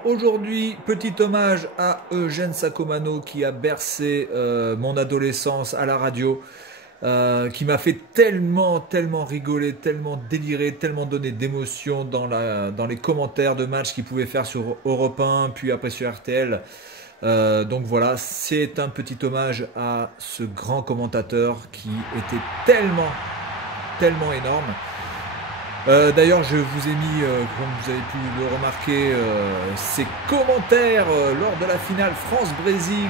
Alors aujourd'hui, petit hommage à Eugène Sacomano qui a bercé mon adolescence à la radio, qui m'a fait tellement rigoler, tellement délirer, tellement donner d'émotions dans les commentaires de matchs qu'il pouvait faire sur Europe 1, puis après sur RTL. Donc voilà, c'est un petit hommage à ce grand commentateur qui était tellement énorme. D'ailleurs, je vous ai mis, comme vous avez pu le remarquer, ses commentaires lors de la finale France-Brésil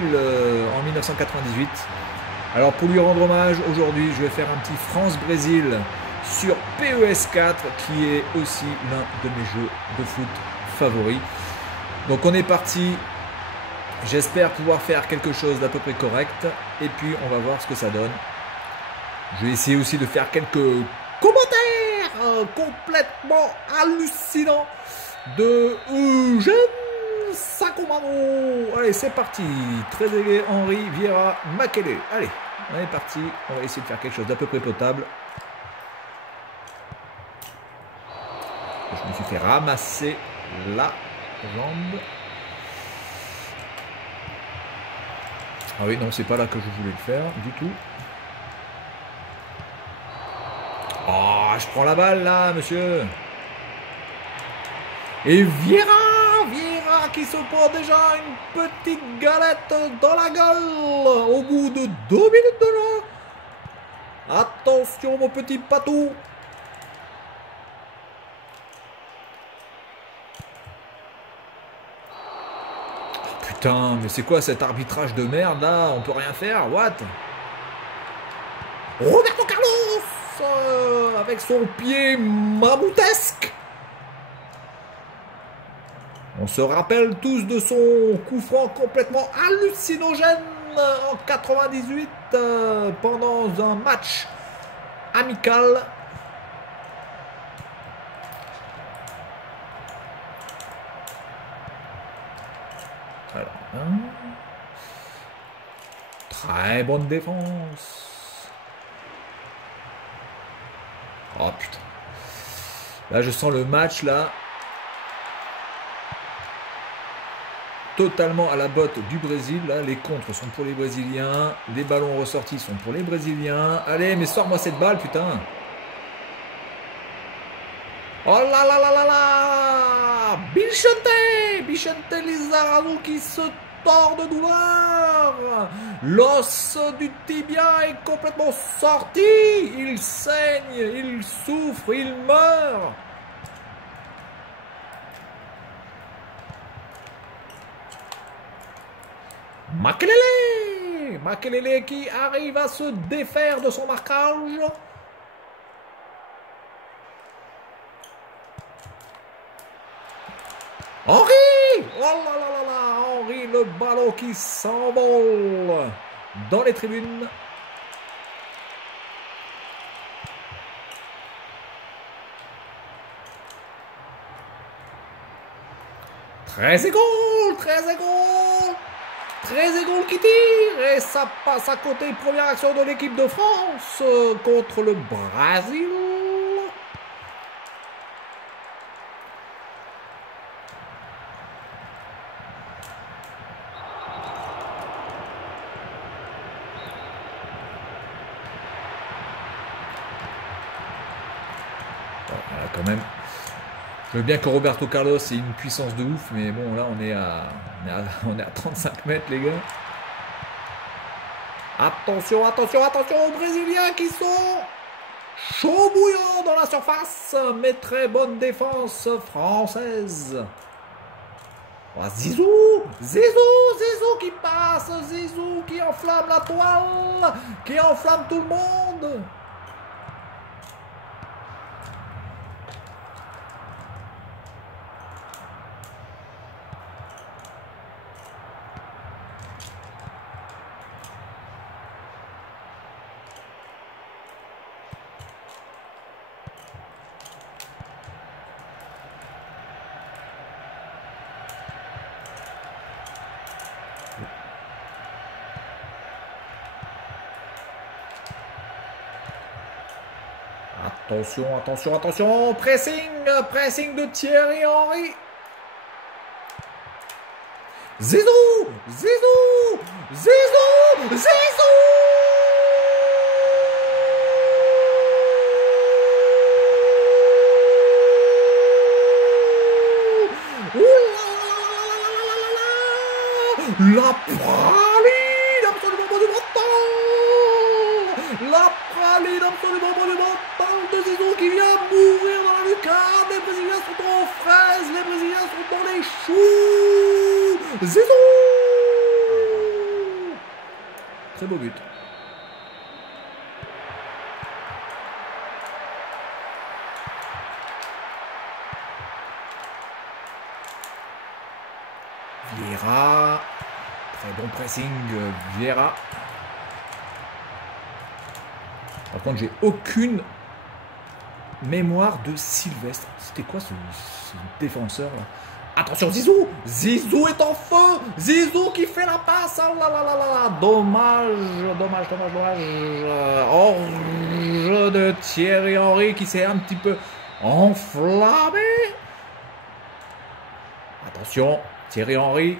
en 1998. Alors, pour lui rendre hommage, aujourd'hui, je vais faire un petit France-Brésil sur PES4, qui est aussi l'un de mes jeux de foot favoris. Donc, on est parti. J'espère pouvoir faire quelque chose d'à peu près correct. Et puis, on va voir ce que ça donne. Je vais essayer aussi de faire quelques commentaires complètement hallucinants de Eugène Sacomano. Allez, c'est parti. Trezeguet, Henry, Vieira, Makélélé. Allez, on est parti. On va essayer de faire quelque chose d'à peu près potable. Je me suis fait ramasser la jambe. Ah oui, non, c'est pas là que je voulais le faire du tout. Oh, je prends la balle là, monsieur. Et Vieira qui se prend déjà une petite galette dans la gueule au bout de 2 minutes de jeu. Attention, mon petit patou. Oh, putain, mais c'est quoi cet arbitrage de merde là? On peut rien faire, what? Roberto Carlos avec son pied mammouthesque. On se rappelle tous de son coup franc complètement hallucinogène en 98 pendant un match amical. Alors, très bonne défense. Oh putain. Là, je sens le match là. Totalement à la botte du Brésil. Là, les contres sont pour les Brésiliens. Les ballons ressortis sont pour les Brésiliens. Allez, mais sors-moi cette balle, putain. Oh là là là là là. Bichente Lizarazu qui se tord de douleur. L'os du tibia est complètement sorti. Il saigne, il souffre, il meurt. Makélélé qui arrive à se défaire de son marquage. Henry! Oh là là là là! Henry, le ballon qui s'envole dans les tribunes. Trezeguet qui tire et ça passe à côté. Première action de l'équipe de France contre le Brésil. Quand même. Je veux bien que Roberto Carlos ait une puissance de ouf, mais bon, là, on est à 35 mètres, les gars. Attention aux Brésiliens qui sont chauds bouillants dans la surface, mais très bonne défense française. Oh, Zizou qui passe, Zizou qui enflamme la toile, qui enflamme tout le monde. Attention, pressing de Thierry Henry. Zizou, Zizou, Zizou, Zizou. La praline absolument monumentale. La praline absolument monumentale de Zizou qui vient mourir dans la lucarne. Les Brésiliens sont en fraises, les Brésiliens sont dans les choux. Zizou. Très beau but. Vieira. Très bon pressing, Vieira. Par contre, j'ai aucune mémoire de Sylvestre. C'était quoi ce défenseur là? Attention, Zizou! Zizou est en feu! Zizou qui fait la passe! Oh là là là là! Dommage, dommage, dommage, dommage. Hors-jeu de Thierry Henry qui s'est un petit peu enflammé. Attention, Thierry Henry.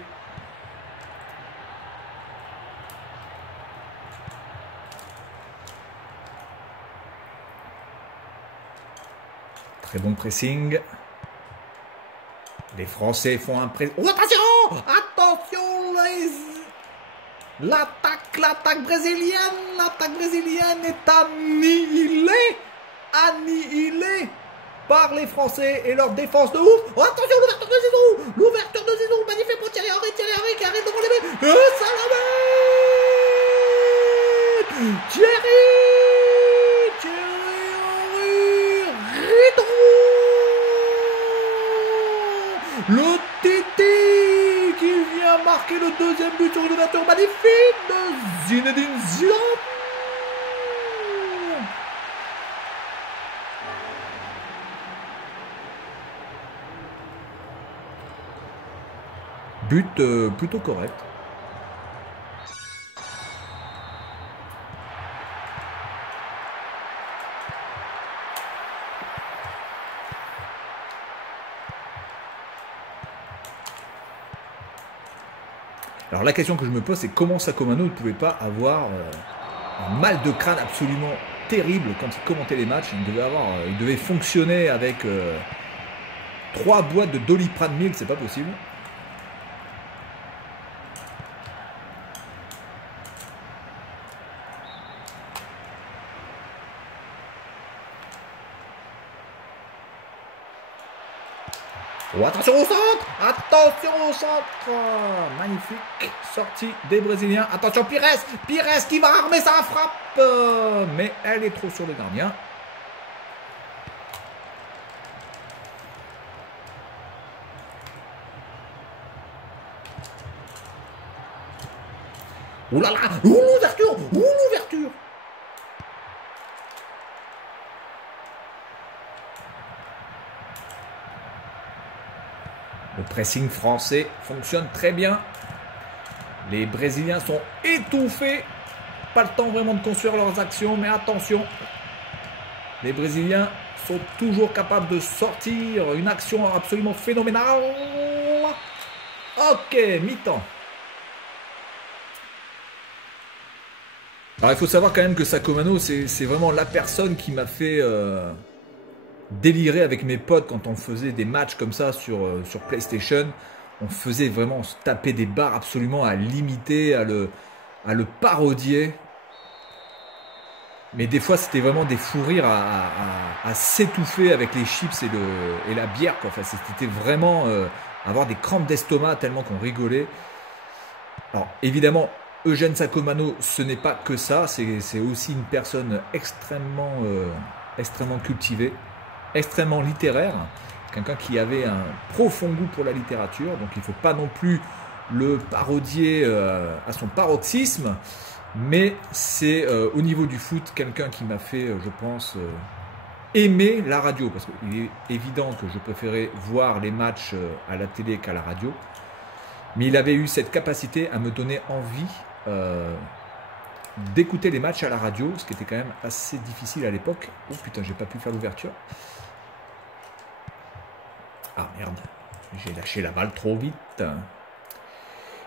Très bon pressing. Les Français font un pressing. Oh, attention! Attention, l'attaque brésilienne! L'attaque brésilienne est annihilée! Annihilée par les Français et leur défense de ouf! Oh, attention, l'ouverture de Zizou! L'ouverture de Zizou! Magnifique pour Thierry Henry! Thierry Henry qui arrive devant les buts! Et ça la met! Thierry Henry! Rideau! Le Titi qui vient marquer le deuxième but sur une ouverture magnifique de Zinedine Zidane. But plutôt correct. Alors la question que je me pose, c'est comment Sacomano ne pouvait pas avoir un mal de crâne absolument terrible quand il commentait les matchs. Il devait fonctionner avec 3 boîtes de Doliprane 1000, c'est pas possible. Oh, attention au centre! Attention au centre! Magnifique sortie des Brésiliens. Attention Pires! Pires qui va armer sa frappe! Mais elle est trop sur le gardien. Ouh là là! Ouh l'ouverture! Ouh l'ouverture! Le pressing français fonctionne très bien. Les Brésiliens sont étouffés. Pas le temps vraiment de construire leurs actions, mais attention. Les Brésiliens sont toujours capables de sortir une action absolument phénoménale. Ok, mi-temps. Alors il faut savoir quand même que Sacomano, c'est vraiment la personne qui m'a fait... délirer avec mes potes quand on faisait des matchs comme ça sur PlayStation. On faisait vraiment se taper des barres absolument à l'imiter, à le parodier. Mais des fois, c'était vraiment des fous rires à s'étouffer avec les chips et la bière, quoi. Enfin, c'était vraiment avoir des crampes d'estomac tellement qu'on rigolait. Alors, évidemment, Eugène Sacomano, ce n'est pas que ça. C'est aussi une personne extrêmement cultivée, extrêmement littéraire, quelqu'un qui avait un profond goût pour la littérature, donc il ne faut pas non plus le parodier à son paroxysme, mais c'est au niveau du foot quelqu'un qui m'a fait, je pense, aimer la radio, parce qu'il est évident que je préférais voir les matchs à la télé qu'à la radio, mais il avait eu cette capacité à me donner envie d'écouter les matchs à la radio, ce qui était quand même assez difficile à l'époque. Oh putain, j'ai pas pu faire l'ouverture. Ah merde, j'ai lâché la balle trop vite.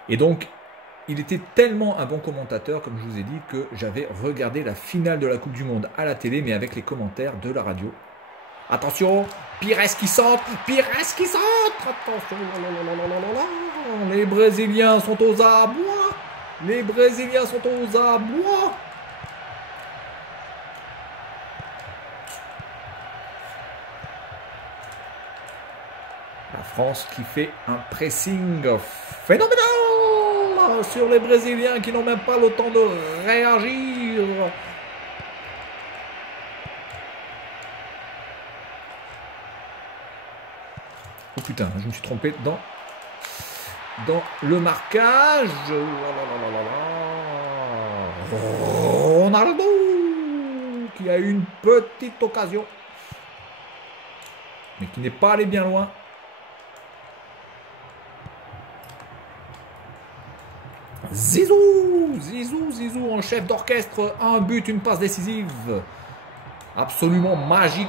Et donc, il était tellement un bon commentateur, comme je vous ai dit, que j'avais regardé la finale de la Coupe du Monde à la télé, mais avec les commentaires de la radio. Attention, Pires qui centre, Pires qui centre. Attention, les Brésiliens sont aux abois. Les Brésiliens sont aux abois. La France qui fait un pressing phénoménal sur les Brésiliens qui n'ont même pas le temps de réagir. Oh putain, je me suis trompé dans le marquage. Ronaldo qui a eu une petite occasion, mais qui n'est pas allé bien loin. Zizou, Zizou, Zizou en chef d'orchestre, un but, une passe décisive. Absolument magique.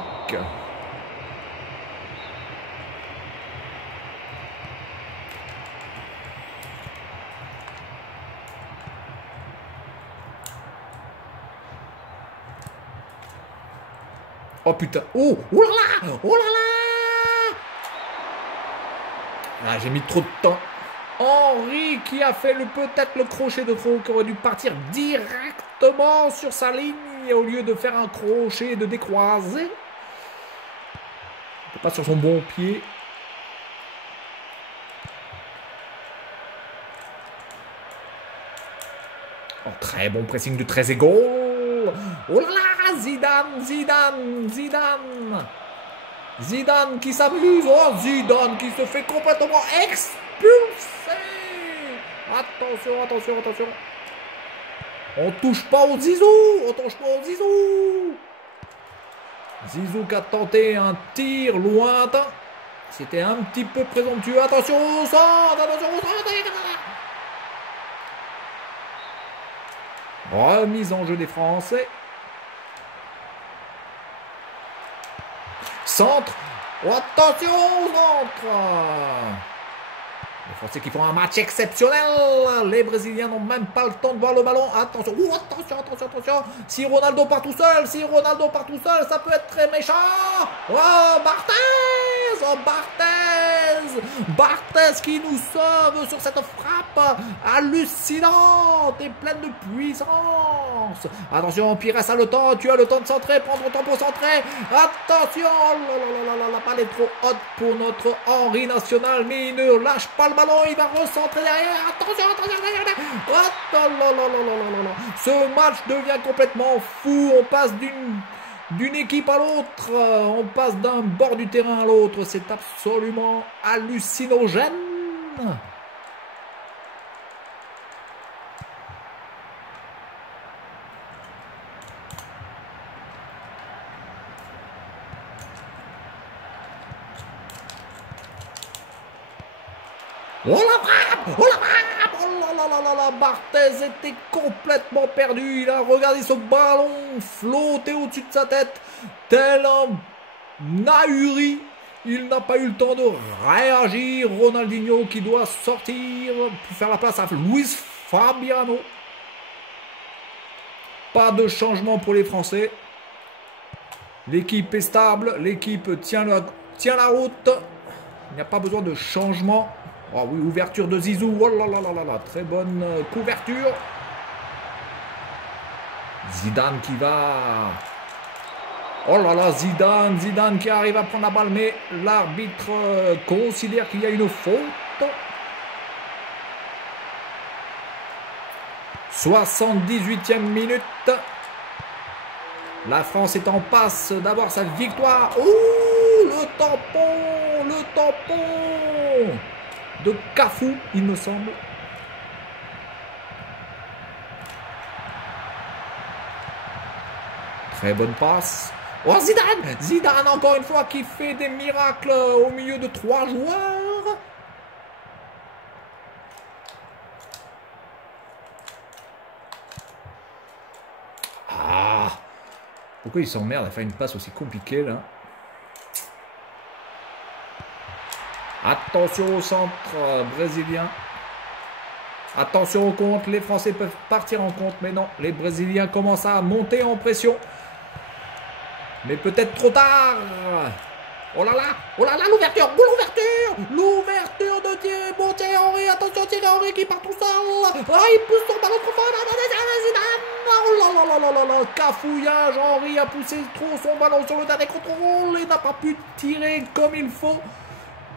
Oh putain, oh, oh là là, oh là là. Ah, j'ai mis trop de temps. Henry qui a fait peut-être le crochet de trop, qui aurait dû partir directement sur sa ligne au lieu de faire un crochet et de décroiser. Pas sur son bon pied. Oh, très bon pressing de Trezeguet. Oh là là, Zidane, Zidane, Zidane. Zidane qui s'amuse. Oh, Zidane qui se fait complètement expulser. Attention, attention, attention. On touche pas au Zizou. On touche pas au Zizou. Zizou qui a tenté un tir lointain. C'était un petit peu présomptueux. Attention au centre. Attention au centre. Remise en jeu des Français. Centre. Oh, attention au centre. Les Français qui font un match exceptionnel. Les Brésiliens n'ont même pas le temps de voir le ballon. Attention. Oh, attention, attention, attention. Si Ronaldo part tout seul, ça peut être très méchant. Oh, Barthez. Oh, Barthez. Barthez qui nous sauve sur cette frappe hallucinante et pleine de puissance. Attention, Pires a le temps. Tu as le temps de centrer. Prends ton temps pour centrer. Attention. La balle est trop haute pour notre Henry national, mais il ne lâche pas le ballon. Il va recentrer derrière. Attention, attention. Ce match devient complètement fou. On passe d'une équipe à l'autre. On passe d'un bord du terrain à l'autre. C'est absolument hallucinogène. Oh la frappe! Oh la frappe! Oh là là là là! Barthez était complètement perdu. Il a regardé ce ballon flotter au-dessus de sa tête. Tel un ahuri. Il n'a pas eu le temps de réagir. Ronaldinho qui doit sortir pour faire la place à Luis Fabiano. Pas de changement pour les Français. L'équipe est stable. L'équipe tient la route. Il n'y a pas besoin de changement. Oh oui, ouverture de Zizou. Oh là là là là là. Très bonne couverture. Zidane qui va... Oh là là, Zidane qui arrive à prendre la balle, mais l'arbitre considère qu'il y a une faute. 78e minute. La France est en passe d'avoir sa victoire. Ouh, le tampon de Cafu, il me semble. Très bonne passe. Oh, Zidane encore une fois qui fait des miracles au milieu de 3 joueurs. Ah, pourquoi il s'emmerde à faire une passe aussi compliquée là? Attention au centre brésilien. Attention au compte, les Français peuvent partir en compte, mais non, les Brésiliens commencent à monter en pression. Mais peut-être trop tard. Oh là là, l'ouverture, l'ouverture de Thierry, bon Thierry Henry, attention Thierry Henry qui part tout seul. Ah, il pousse son ballon trop fort, oh là là là là là, cafouillage, Henry a poussé trop son ballon sur le dernier contrôle et n'a pas pu tirer comme il faut.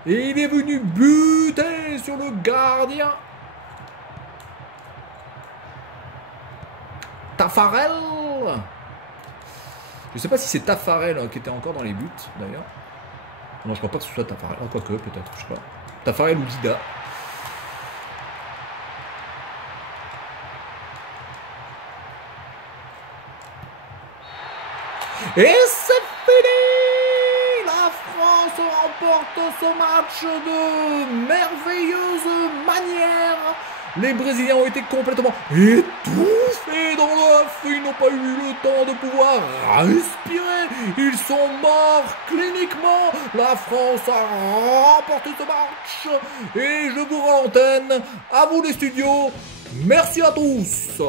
Et il est venu buter sur le gardien. Tafarel. Je sais pas si c'est Tafarel qui était encore dans les buts d'ailleurs. Non, je crois pas que ce soit Tafarel. Ah, quoique, peut-être, je sais pas. Tafarel ou Dida. Et c'est fini! La France remporte ce match de merveilleuse manière. Les Brésiliens ont été complètement étouffés dans l'œuf. Ils n'ont pas eu le temps de pouvoir respirer. Ils sont morts cliniquement. La France a remporté ce match. Et je vous rends l'antenne. À vous les studios. Merci à tous.